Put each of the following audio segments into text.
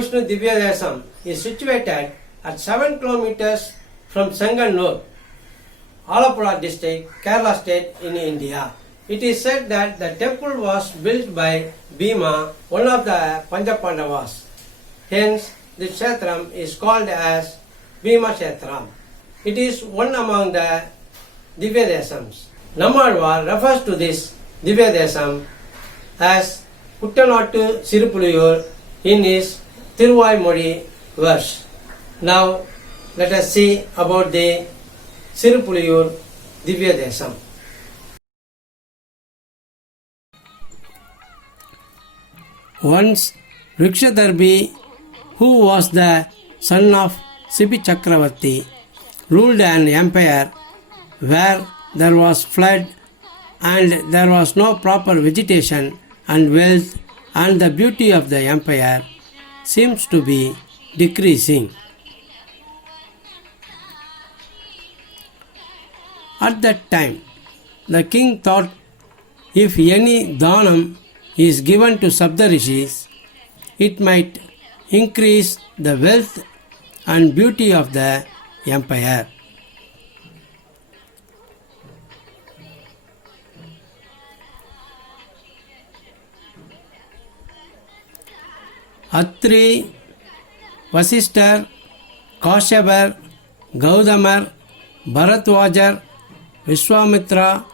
Mahavishnu Divya Desam is situated at 7 kilometers from Senganur, Alappuzha district, Kerala state in India. It is said that the temple was built by Bhima, one of the Panchapandavas. Hence, the Kshetram is called as Bhima Kshetram. It is one among the Divya Desams. Nammalvar refers to this Divya Desam as Kuttanattu Sirupuliyur in his Thiruvaimozhi verse. Now, let us see about the Sirupuliyur Divya Desam. Once, Vrikshadharbi, who was the son of Sibi Chakravarti, ruled an empire where there was flood and there was no proper vegetation and wealth, and the beauty of the empire seems to be decreasing. At that time, the king thought if any dhanam is given to Saptarishis, it might increase the wealth and beauty of the empire. Atri, Vasishtar, Kashyapar, Gaudamar, Bharadwajar, Vishwamitra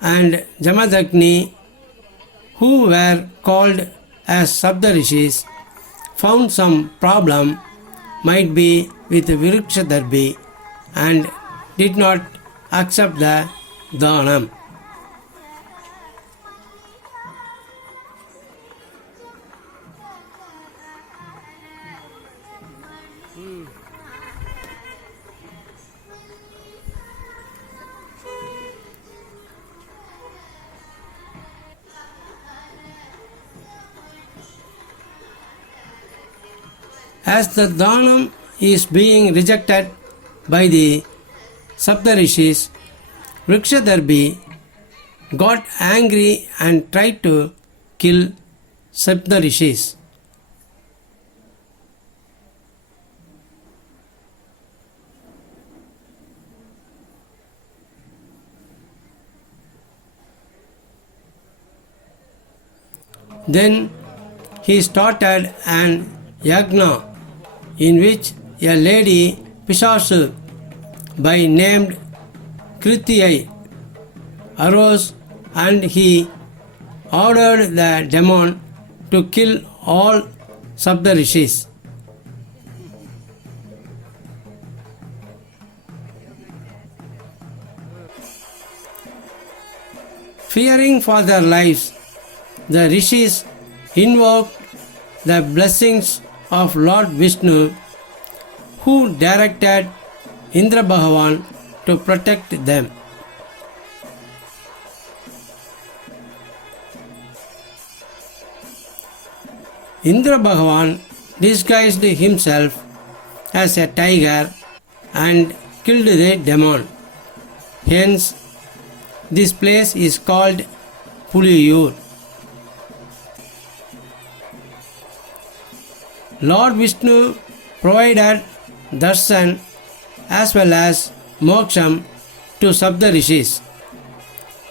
and Jamadagni, who were called as Saptarishis, found some problem might be with Vrikshadharbi and did not accept the dhanam. As the dhanam is being rejected by the Saptarishis, Vrikshadharbi got angry and tried to kill Saptarishis. Then he started an yagna in which a lady Pishasu by named Kritiyai arose, and he ordered the demon to kill all Saptarishis. Fearing for their lives, the rishis invoked the blessings of Lord Vishnu, who directed Indra Bhagavan to protect them. Indra Bhagavan disguised himself as a tiger and killed the demon. Hence, this place is called Puliyur. Lord Vishnu provided darshan as well as moksham to Saptarishis.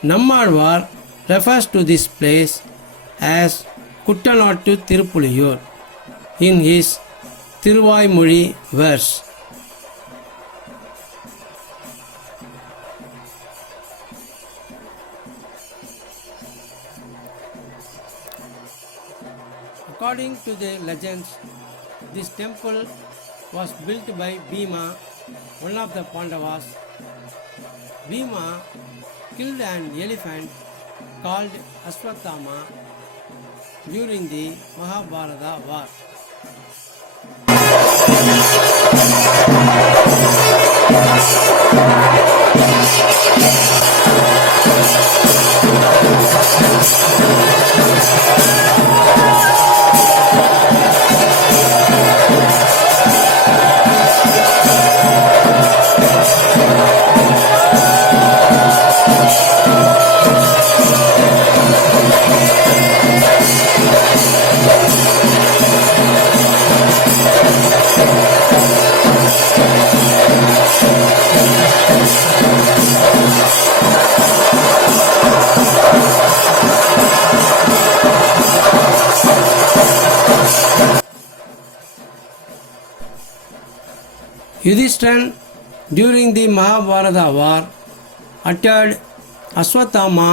Nammalvar refers to this place as Kuttanattu Tirupuliyur in his Thiruvaimozhi verse. According to the legends, this temple was built by Bhima, one of the Pandavas. Bhima killed an elephant called Ashwatthama during the Mahabharata war. Yudhishthira during the Mahabharata war uttered Ashwatthama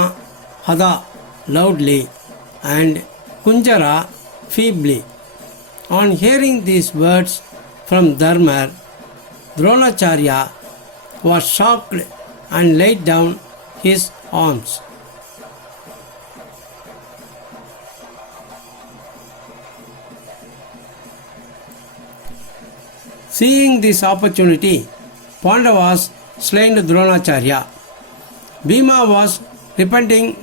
Hada loudly and Kunjara feebly. On hearing these words from Dharma, Dronacharya was shocked and laid down his arms. Seeing this opportunity, Pandavas slain Dronacharya. Bhima was repenting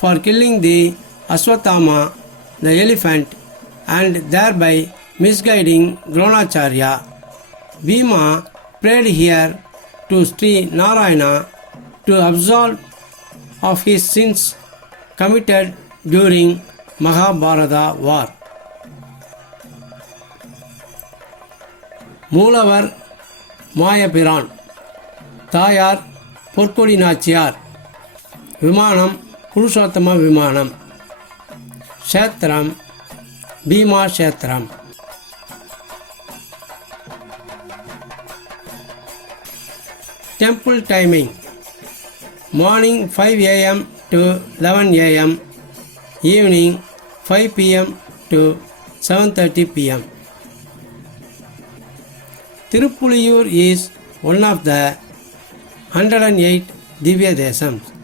for killing the Ashwatthama, the elephant, and thereby misguiding Dronacharya. Bhima prayed here to Sri Narayana to absolve of his sins committed during Mahabharata war. மூலவர் மாயபிரான், தாயார் பொற்கொடி நாச்சியார், விமானம் புருஷோத்தம விமானம், க்ஷேத்திரம் பீமா க்ஷேத்திரம். Temple timing: morning 5 a.m. to 11 a.m., evening 5 p.m. to 7:30 p.m. Tirupuliyur is one of the 108 Divya Desams.